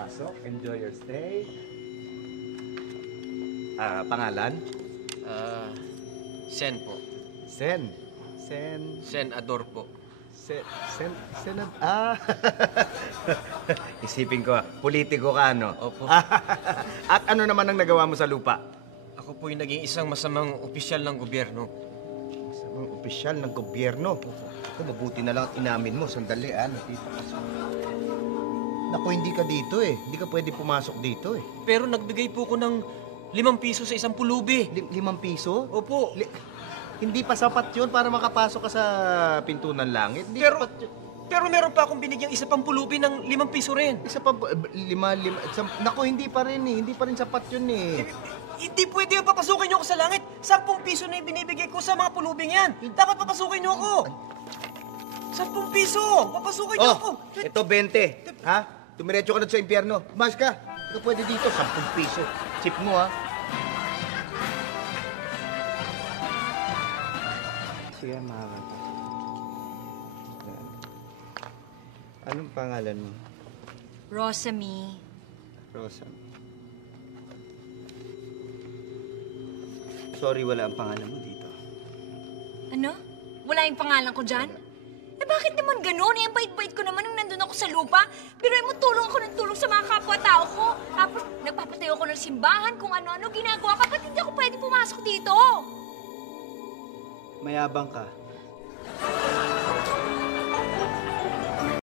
Pasok. Enjoy your stay. Pangalan? Sen po. Sen. Senador po. Senad... Isipin ko, politiko ka, no? Opo. At ano naman ang nagawa mo sa lupa? Ako po yung naging isang masamang opisyal ng gobyerno. Masamang opisyal ng gobyerno? Ito, mabuti na lang at inamin mo. Sandali, nakita ka sa... Naku, hindi ka dito eh. Hindi ka pwede pumasok dito eh. Pero nagbigay po ko ng 5 piso sa isang pulubi. 5 piso? Opo. Hindi pa sapat yun para makapasok ka sa pinto ng langit. Hindi Pero, sapat yun. pero meron pa akong binigyang isa pang pulubi ng 5 piso rin. Isa pa, 5. Naku, hindi pa rin eh. Hindi pa rin sapat yun eh. Hindi pwede yung papasukin niyo ako sa langit. 10 piso na yung binibigay ko sa mga pulubing yan. Dapat papasukin niyo ako. 10 piso! Papasukin niyo ako. Ito 20. Ha? Tumiretso ka na sa impyerno. Mas ka. Hindi ka pwede dito. 10 piso. Chip mo, ha? Sige, makakata. Anong pangalan mo? Rosamie. Rosa. Sorry, wala ang pangalan mo dito. Ano? Wala yung pangalan ko dyan? Eh bakit naman ganun? Eh, ang bait-bait ko naman nung nandun ako sa lupa. Pero mo tulong ako ng tulong sa mga kapwa-tao ko. Tapos nagpapatayo ako ng simbahan kung ano-ano ginagawa ka. Ba't hindi ako pwede pumasok dito? Mayabang ka.